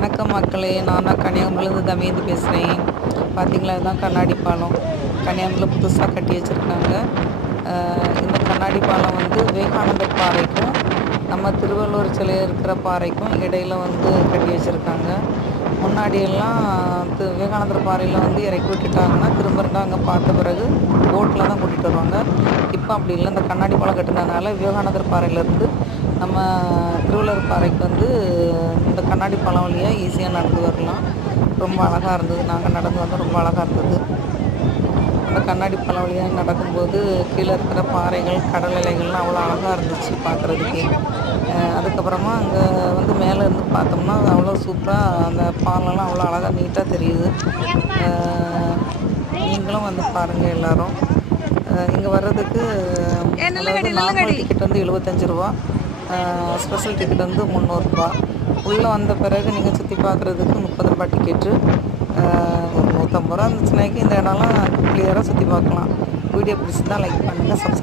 வணக்கம் மக்களே, நான் தான் கன்னியாகுமரியிலேருந்து தமயந்தி பேசுகிறேன். பார்த்தீங்களா, இதுதான் கண்ணாடி பாலம். கன்னியாகுமரியில் புதுசாக கட்டி வச்சுருக்காங்க. இந்த கண்ணாடி பாலம் வந்து விவேகானந்தர் பாறைக்கும் நம்ம திருவள்ளுவர் சிலை இருக்கிற பாறைக்கும் இடையில் வந்து கட்டி வச்சுருக்காங்க. முன்னாடியெல்லாம் விவேகானந்தர் பாறையில் வந்து இறக்கி விட்டுட்டாங்கன்னா திரும்ப ரெண்டும் அங்கே பார்த்த பிறகு போட்டில் தான் கூட்டிகிட்டு வருவாங்க. இப்போ அப்படி இல்லை, இந்த கண்ணாடி பாலம் கட்டினதுனால விவேகானந்தர் பாறையிலேருந்து நம்ம திருவள்ளுவர் பாறைக்கு வந்து இந்த கண்ணாடி பாலம் வழியாக ஈஸியாக நடந்து வரலாம். ரொம்ப அழகாக இருந்தது. நாங்கள் நடந்து வந்தோம், ரொம்ப அழகாக இருந்தது. அந்த கண்ணாடி பாலம் வழியாக நடக்கும்போது கீழே இருக்கிற பாறைகள், கடல் அலைகள்லாம் அவ்வளோ அழகாக இருந்துச்சு பார்க்குறதுக்கே. அதுக்கப்புறமா அங்கே வந்து மேலே இருந்து பார்த்தோம்னா அவ்வளோ சூப்பராக அந்த பாலம்லாம் அவ்வளோ அழகாக நீட்டாக தெரியுது. நீங்களும் வந்து பாருங்கள் எல்லோரும். இங்கே வர்றதுக்கு அதாவது நார்மல் டிக்கெட் வந்து 75 ரூபா, ஸ்பெஷல் டிக்கெட் வந்து 300 ரூபா. உள்ளே வந்த பிறகு நீங்கள் சுற்றி பார்க்குறதுக்கு 30 ரூபா டிக்கெட்டு. ஒரு 150 ரூபா இருந்துச்சுனாக்கி இந்த இடம்லாம் கிளியராக சுற்றி பார்க்கலாம். வீடியோ பிடிச்சிருந்தா லைக் பண்ணுங்கள், சப்ஸ்கிரைப்